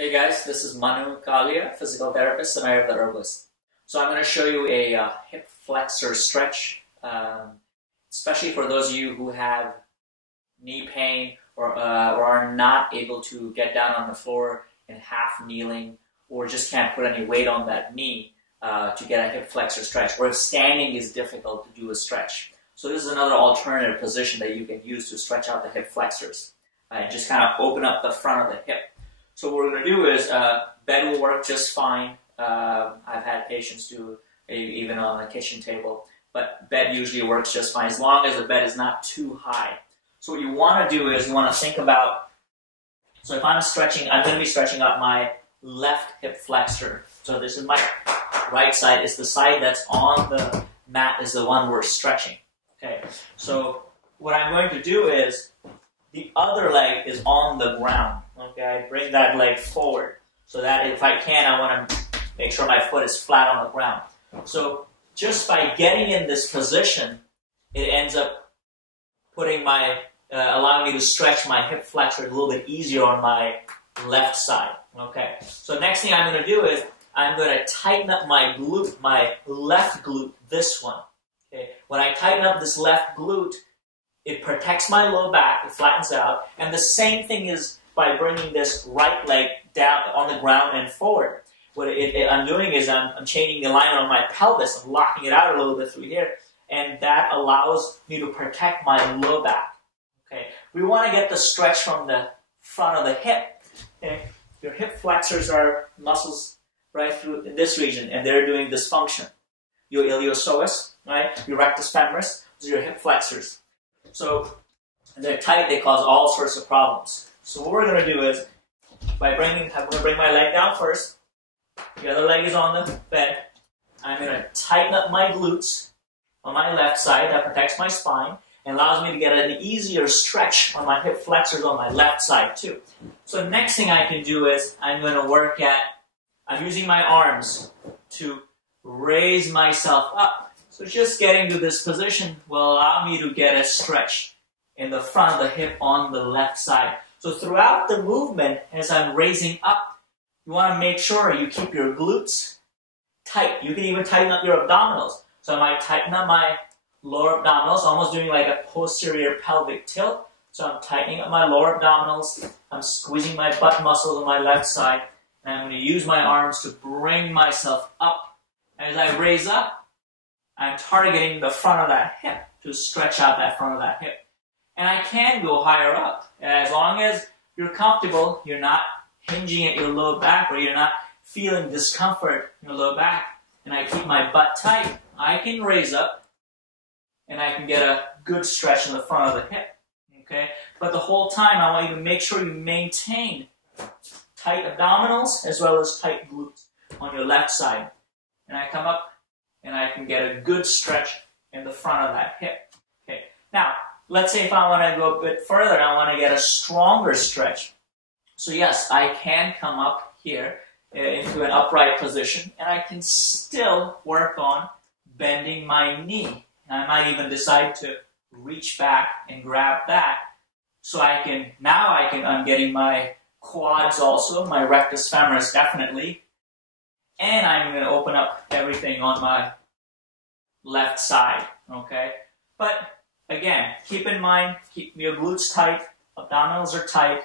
Hey guys, this is Manu Kalia, physical therapist and Ayurvedic herbalist. So I'm going to show you a hip flexor stretch, especially for those of you who have knee pain or are not able to get down on the floor in half kneeling, or just can't put any weight on that knee to get a hip flexor stretch, or if standing is difficult to do a stretch. So this is another alternative position that you can use to stretch out the hip flexors. Just kind of open up the front of the hip. So what we're going to do is, bed will work just fine. I've had patients do even on the kitchen table, but bed usually works just fine as long as the bed is not too high. So what you want to do is you want to think about, so if I'm stretching, I'm going to be stretching out my left hip flexor. So this is my right side. It's the side that's on the mat is the one we're stretching. Okay. So what I'm going to do is the other leg is on the ground. Okay, I bring that leg forward so that if I can, I want to make sure my foot is flat on the ground. So just by getting in this position, it ends up putting allowing me to stretch my hip flexor a little bit easier on my left side. Okay, so next thing I'm going to do is I'm going to tighten up my glute, my left glute, this one. Okay, when I tighten up this left glute, it protects my low back, it flattens out, and the same thing is by bringing this right leg down on the ground and forward. What I'm doing is I'm changing the alignment on my pelvis. I'm locking it out a little bit through here, and that allows me to protect my low back. Okay, we want to get the stretch from the front of the hip. Okay, your hip flexors are muscles right through in this region, and they're doing this function. Your iliopsoas, right? Your rectus femoris, those are your hip flexors. So they're tight, they cause all sorts of problems. So what we're going to do is, I'm going to bring my leg down first. The other leg is on the bed. I'm going to tighten up my glutes on my left side. That protects my spine and allows me to get an easier stretch on my hip flexors on my left side too. So next thing I can do is, I'm going to work at, I'm using my arms to raise myself up. So just getting to this position will allow me to get a stretch in the front of the hip on the left side. So throughout the movement, as I'm raising up, you want to make sure you keep your glutes tight. You can even tighten up your abdominals. So I might tighten up my lower abdominals, almost doing like a posterior pelvic tilt. So I'm tightening up my lower abdominals. I'm squeezing my butt muscles on my left side. And I'm going to use my arms to bring myself up. As I raise up, I'm targeting the front of that hip to stretch out that front of that hip. And I can go higher up. As long as you're comfortable, you're not hinging at your low back, or you're not feeling discomfort in your low back, and I keep my butt tight, I can raise up and I can get a good stretch in the front of the hip. Okay? But the whole time, I want you to make sure you maintain tight abdominals as well as tight glutes on your left side. And I come up and I can get a good stretch in the front of that hip. Okay. Now, let's say if I want to go a bit further, I want to get a stronger stretch. So yes, I can come up here into an upright position, and I can still work on bending my knee. And I might even decide to reach back and grab that. So I'm getting my quads also, my rectus femoris definitely. And I'm going to open up everything on my left side, okay? But again, keep in mind, keep your glutes tight, abdominals are tight,